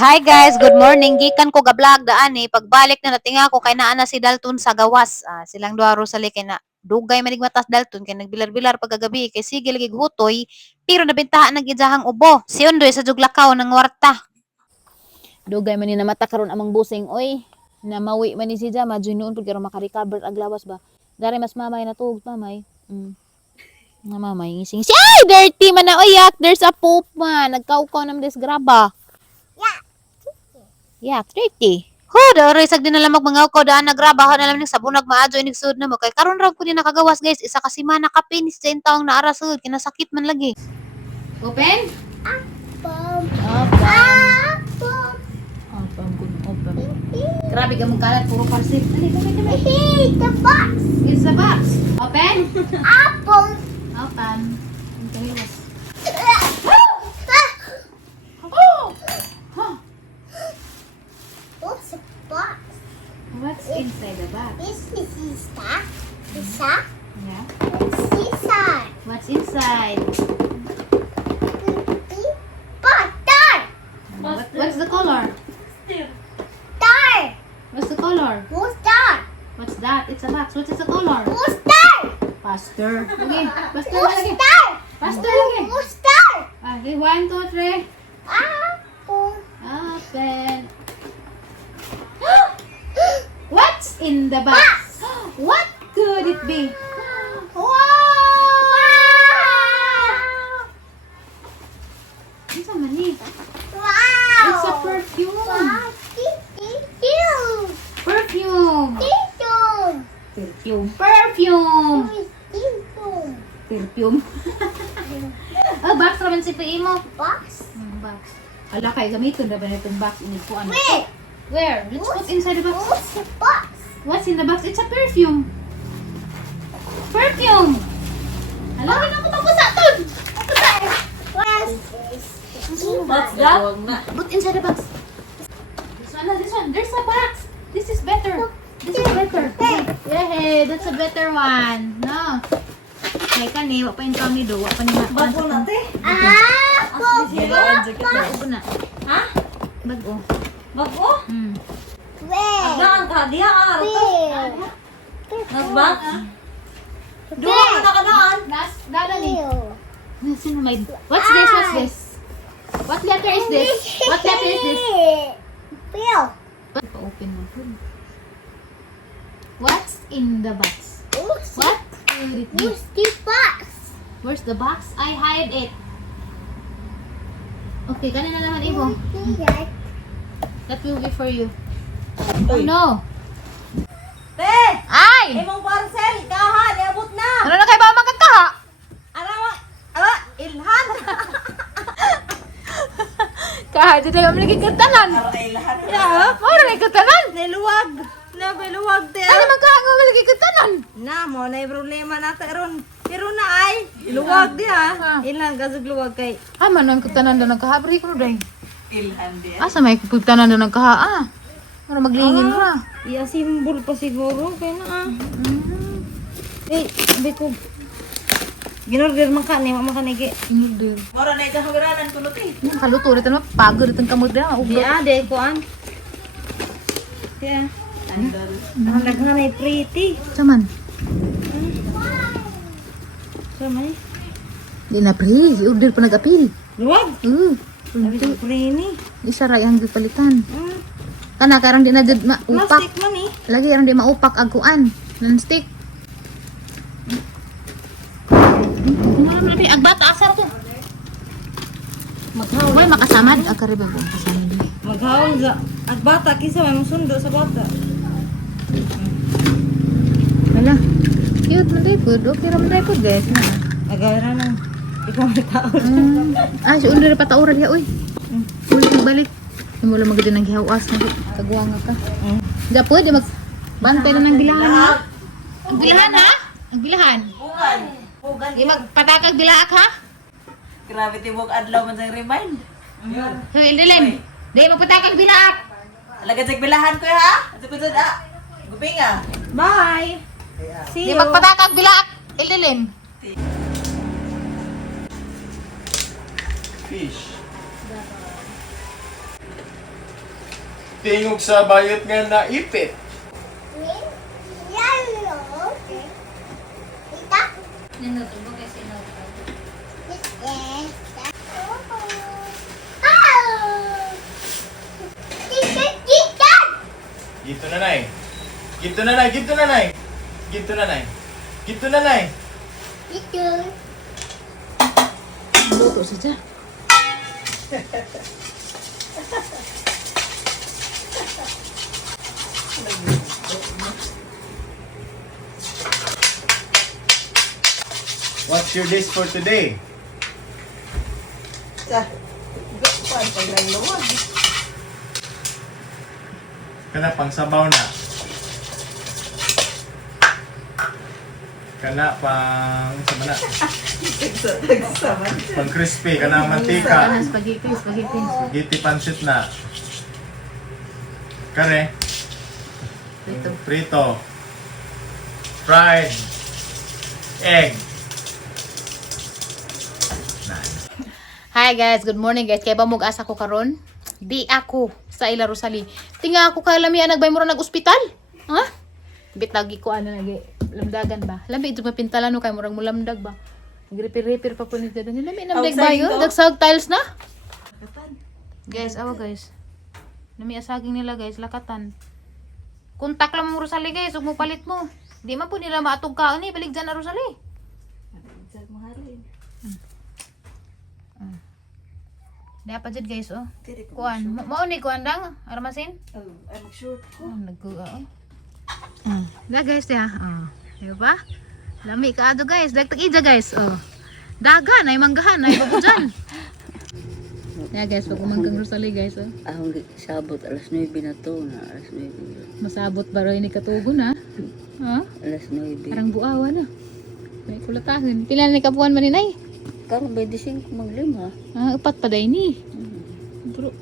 Hi guys, good morning. Gikan ko ga-vlog daan eh. Pagbalik na natinga ko kay naa na si Dalton sa gawas. Silang duha Rosalie kay na dugay manig matas Dalton kay nagbilar-bilar pagkagabi kay sige lagi hutoy pero nabintahan ng gidahang ubo. Si Undoy sa juglakaw ng warta. Dugay man ni na mata karon amang busing oy. Na mawi man ni si Jama junoon pud karon maka-recover ag lawas ba. Dari mas mamay na tuog mamay. Nga mamay ngising. Si ay dirty man na oyak. There's a poop man. Nagkaukaw nam des graba. Yeah, 30. Ho, daro isag din na lamang mga ukaw daan nagrabaho na lamang sa bunag maadyo inig sud na mo kay karon ra ko ni nakagawas guys isa ka semana ka pinis sa intawong naara sud kinasakit man lagi. Open? Open. Open. Grabe ka mong kalat puro parcel. Dali, dali. The box. It's the box. Open? Apple. Open. What's the box? What's inside the box? This is that. Is that? Yeah. What's inside? What's inside? Butter. What's the color? Star. What's the color? What's that? What's that? It's a box. What is the color? What's that? Faster. Okay. Faster What's lagi. that? Faster lagi. What's that? Okay, 1, 2, 3. Apple. Open. What's in the box? What could it be? Wow! Ano sa mani? Wow. It's a perfume. Wow. Tissue. Perfume. Tissue. Perfume. Perfume. Tissue. Perfume. Oh, box raman si PE mo. Box. Box. Ala kay gamiton na ba itong box ini ko ano? Wait. Where? Let's put inside the box. What's the box? What's in the box? It's a perfume. Perfume. Hala, hindi na ako tapos aton. What's this? What's that? Put inside the box. This one, this one. There's a box. This is better. This is better. Yay, that's a better one. No. Kay kani, wa pa yung kami do. Wa pa ni Bago na, te. Apple. Bago na. Ha? Bago. Bago? Where? Agdaan ka, diha araw to. Where? Nasbak? Duha ka na kadaan. Last, dala ni. Where? Sino may... What's this? What's this? What letter is this? What letter is this? Bill. Pa-open mo po. What's in the box? What could it be? What's the box? Where's the box? I hide it. Okay, kanina naman Ibo. That will be for you. Oh no. Te! Ay! Imong parcel, kaha, niabot na. Ano na kayo ba magkakaha? Ano mo? Ilhan. Kaha, dito yung malagay katanan. Para ilhan. Yeah, maura na yung katanan. Niluwag. Nabiluwag, te. Ano magkaha nga malagay katanan? Na, mo na yung problema natin ron. Pero na ay, iluwag di ha. Ilan kasag luwag kay Ah, manon katanan na nagkahabri ko rin. Ilhan di. Asa may katanan na nagkaha? Para maglingin ra. Iya simbol pa siguro kay na ah. Eh, sabi ko. Ginorder man ka ni mama kanigi. Inudir. Mora na ikahagaranan ko no te. Kaluto rin ito, pagod rin kamod na. Di ade ko an. Yeah. Ang naghanay pretty. Saman. Sama ni. Di na pre, order pa nag-apil. Luwag. Sabi ko pretty. Isa ra yung palitan. Kana karang di na jud maupak. Plastic man eh. Lagi arang di maupak agkuan. Non-stick. Agbata asar ko. Maghawal. Boy makasamad agkariba ko kasamad. Maghawal sa at bata kisa may musundo sa bata. Wala. Cute man tayo po. Okay raman tayo po guys. Agara na. Ikaw may tao. Si order pa tauran ya oy. Ulit balik. Hindi mo lang maganda ng gihawas na kagwanga ka. Hindi pwede magbantay na ng bilahan ha? Ang bilahan ha? Ang bilahan? Pugan. Pugan. Di magpatakag bilaak ha? Grabe tibok adlaw man sa remind. Hoy, Indilin. Di magpatakag bilaak. Alagad sa bilahan ko ha. At ko sad ah. Gupinga. Bye. See Di you. magpatakag bilaak. Indilin. Fish. tingog sa bayot nga naipit. Green. Yellow. Ita. Nanutubo kasi nanutubo. Yes. Oh. Chicken. Gito nanay. Gito nanay, gito nanay. Gito nanay. Gito nanay. Ito. Luto siya. What's your dish for today? Kana pang sabaw na. Kana pang sama na. Pang crispy, kana mantika. Spaghetti. Spaghetti pancit na. Kare. Prito. Fried. Egg. Hi guys, good morning guys. Kaya ba asa ko karon? Di ako sa Ila Rosali. Tinga ako kalami nagbay mo ra nag-ospital. Ha? Bitagi ko ano nagi lamdagan ba? Lami ito mapintalan no kay murang mulamdag ba? Nagrepair pa po ni dito. Lami namdag ba yo? Dagsag tiles na? Guys, awa guys. Lami asaging nila guys, lakatan. Kontak lang mo Rosali guys, ug mo palit mo. Di man po nila maatog ka ni balik dyan na Rosali. Dapat jud guys oh. Kuan, mao ni kuan dang armasin? I'm sure. Nagkuha oh. Da guys ya. Oh. Di ba? Lami ka ado guys, dagtag ija guys. Oh. Dagan ay manggahan ay babujan. Ya guys, pag umanggang Rosali guys oh. Ako sabot alas 9 na to na alas 9. Masabot ba rin ni katugon ha? Ha? Alas 9. Parang buawa na. May kulatahan. Pila ni kapuan man ni nay? Karon 25 maglima. Ah, upat pa day ni. Bro.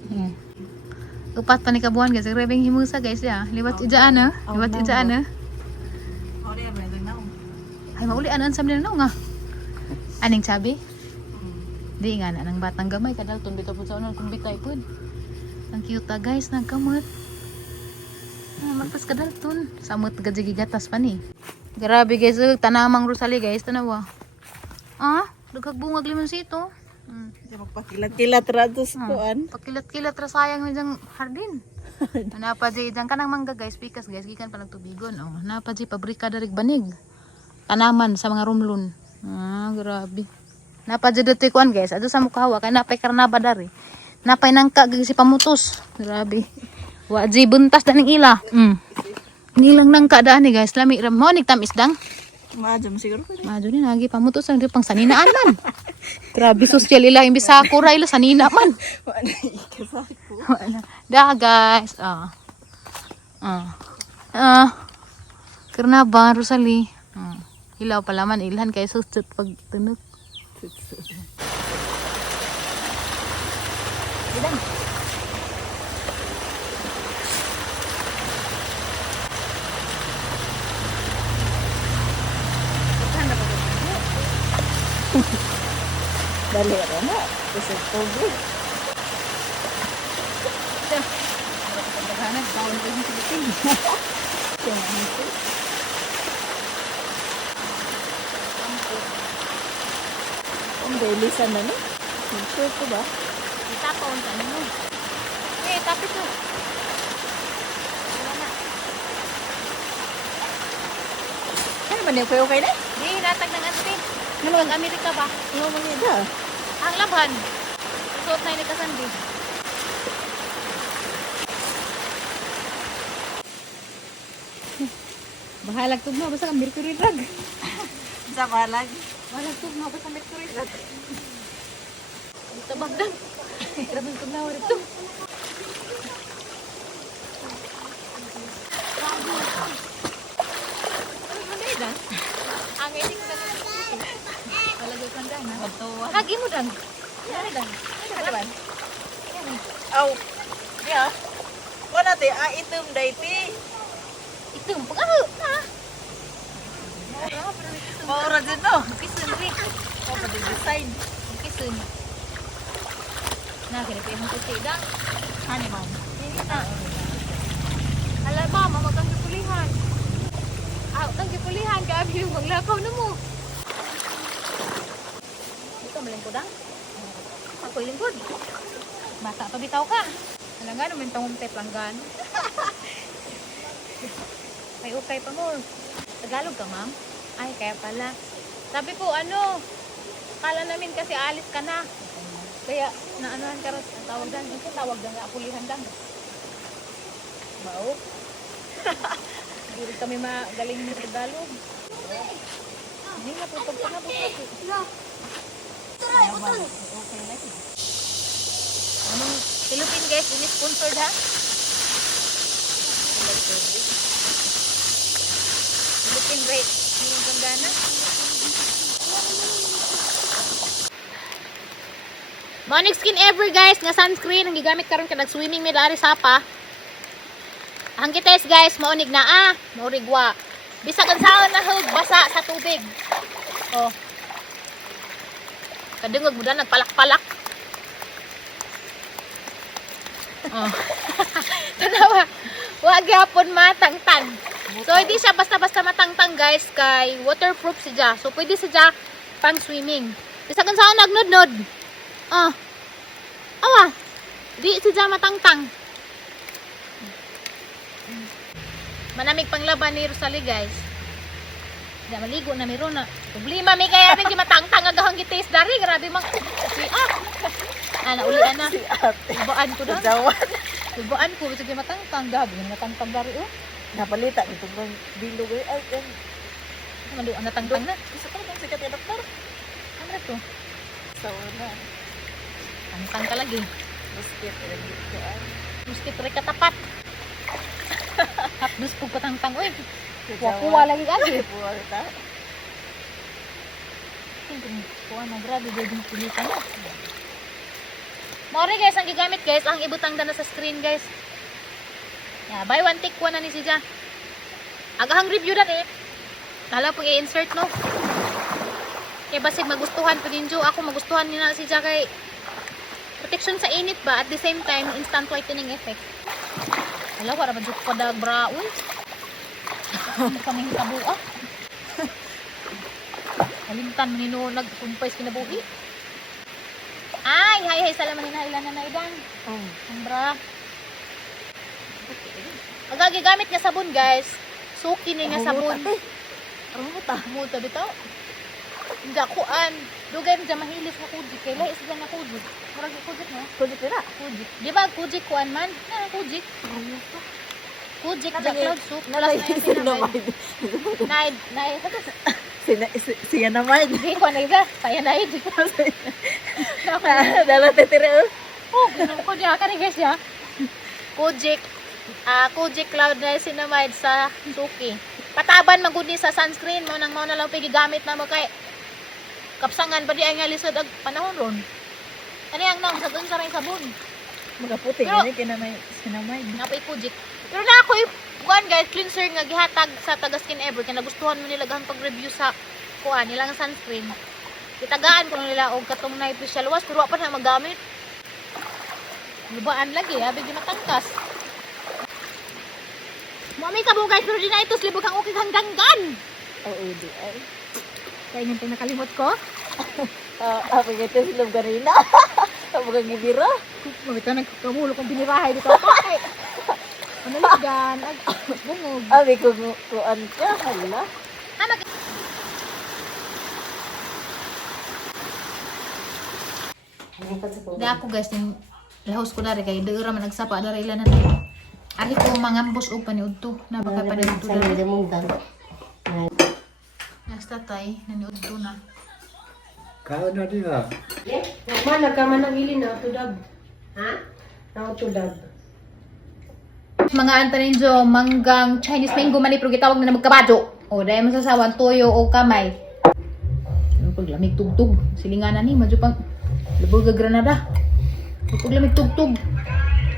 Upat pa ni kabuan guys. Grebeng himusa guys ya. Liwat ijaan ha. Liwat ijaan ha. Ay mauli anan sa nila nga. Aning sabi? Di nga na nang batang gamay kadalton bitaw pud sa unon kung bitay pud. Ang cute guys nagkamot. Magpas kadalton. Samot gajigi gatas pa ni. Grabe guys, tanamang Rosali guys, tanawa. Ah, dugag bungag limonsito. Magpakilat-kilat ratos kuan. Pakilat-kilat ra sayang ng hardin. Napa di dyan kanang mangga guys, pikas guys, gikan pa nagtubigon. Oh, napa di pabrika darig banig. Tanaman sa mga rumlon. Ah, grabe. Napa di dito kuan guys, ado sa mukhawa kay napay karnaba dari. Napay nangka si pamutos. Grabe. Wa di buntas daning ila. Nilang nangka daan ni guys, lami ra mo tamis dang. Madyo mo siguro ko. Madyo ni nagi pamutos ang pang saninaan man. Grabe social ila imbis sa kura ila sanina man. Wala ikasako. Wala. Da guys. Karena ba Rosali. Hilaw pala man ilhan kay susut pag tunog. Dali ra na. Kasi tubig. Paghahanap bawal ko yung sibitin. Ang delisan na no. Sure ko ba? Itapon sa ano mo. Eh, tapit mo. Ano man yung okay na? Di, natag ng ano din. Ang Amerika ba? Ano man yun da? Ang labhan. Suot na yung kasandi. Bahalag tugma, basta kang mercury drug. Sa balag. Bahalag tugma, basta mercury drug. Dito bagdang. Grabe tugma ko rito. Ang itik na lang. Palagay kang dana. Hagi mo dang. Ano dang? Ano ba? Aw. Niya. Wala te item dayti. Ito, pag-aho. Ha? Maura din no. Kisun rin. Oh, pati design. Kisun. Na, kinipin mo kasi dang. Hani man. Ah, Ala ba, mamagang gipulihan. Ah, utang gipulihan, gabi yung maglakaw na mo. Ito, malingkod ang? Ako lingkod. Bata pa bitaw ka. Alam nga, naman itong umtep langgan. May ukay pa mo. Tagalog ka, ma'am? Ay, kaya pala. Sabi ko, kala namin kasi alis ka na. Kaya, naanuhan ka rin. Ang tawag dan. Ang tawag dan, apulihan dan. Bao. Hindi rin kami magaling ng Tagalog. Hindi nga, putog pa nga. Okay, like. Anong Philippine guys, ini sponsored ha? Philippine rate. Hindi yung gana. Morning Skin Ever guys, nga sunscreen ang gigamit karon kada swimming mi dari sapa. Ang kites guys, maunig na maurigwa. Bisag ang saon na hug basa sa tubig. Oh. Kadungog mo na nagpalak-palak. Oh. Tanawa. Wa gyapon matangtang. So hindi siya basta-basta matangtang guys, kay waterproof siya. So pwede siya pang swimming. Bisag ang saon nagnudnod. Awa, di siya matangtang. Manamig panglaban ni Rosalie guys. Di maligo na meron na. Problema may kaya rin di matangtang agahang gitis dari. Grabe mang naulian na. Ibaan ko na. Ibaan ko. Sige matangtang. Gabi matangtang dari oh. Napalita dito bang bilog ay yan. Maluan na tangtang na. Isa pa lang sikat yung doktor. Ano to? Sa una. Tangtang ka lagi. Basket dito ay. Muskit rin katapat. Hapdos po patangtang. Uy. Kuwa lagi kasi. Kuwa ta. Kuha na grabe. Gagawin pilitan na. Mori guys, ang gigamit guys. Ang ibutang na sa screen guys. Yeah, buy one take one na ni siya. Agahang review na eh. Lalo pag i-insert no. Kaya basig magustuhan po din Jo. Ako magustuhan nila siya kay protection sa init ba. At the same time, instant whitening effect. Wala, wala ba dito pa dag brown? Ano kaming tabuha? Alimtan manino nagsumpay kinabuhi. Ay, hay salamat ni nailan na idan. Oh. Ang bra. Ang gagamit nga sabon guys. Suki ni nga sabon. Ruta. Muta bitaw. Hindi kuan. Dugay mo mahilig sa kujik. Kaya lahi sila na kujik. Murag kujik no? Kujik na. Kujik. Di ba kujik kuan man? Na kujik. Kujik the cloud soup. Nalay sinamay. Naid. Siya naman. Hindi ko na isa. Saya naid. Dala tetire. Oh, ganun ko diya ka ni guys ya. Kujik. Kujik cloud na sinamide sa suki. Pataban magudi sa sunscreen mo nang na lang pigigamit na mo kay kapsangan pa di ay nga lisod ag panahon ron. Ano yang nang sa dun sa ring sabon. Magaputi Pero- ni kinamay sinamay. Napay kujik. Pero na ako kuan guys, cleanser nga gihatag sa taga Skin Ever kay nagustuhan mo nila gahang pag-review sa kuan nilang sunscreen. Itagaan ko nila og katong na official wash pero wa pa na magamit. Lubaan lagi, abi di matangkas. Mami ka mo guys, pero di na ito libog ang ukig hanggangan. Oo, di ay. Kaya yung pinakalimot ko. Apa gitu silog ganina. Amo kang gibira. Mabita nagkamulo kong binirahay dito ako. Ano lang gan? Bungog. Abi ko kuan ka hala. Da ako guys, yung lahos ko dari kay dira man nagsapa dari ilan na tayo. Ari ko mangambos og paniud to na baka paniud to dari. Nasta tay naniud to na. Kau na dia. Mana ka man nagili na tudag. Ha? Na tudag. Mga antanin jo manggang Chinese mango man ipro gitawag na magkabado. O dahil masasawan toyo o kamay. Ano pag lamig tugtog, silinganan ni medyo pang lubog ga Granada. Pag lamig tugtog.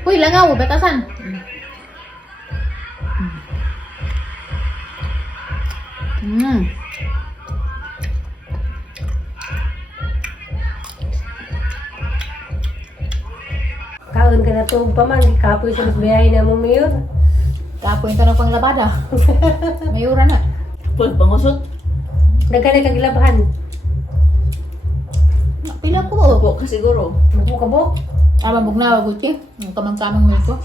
Hoy langaw batasan. Kaon ka na to pa man kapoy sa biyahe na mo mayon. Kapoy ka ng panglabada. Mayura na. Pag pangusot. Nagkanay kang gilabahan. Pila ko. Opo ka siguro. Magbuka mo. Abang bugnawa guti. Ang kamang-kamang mo ito.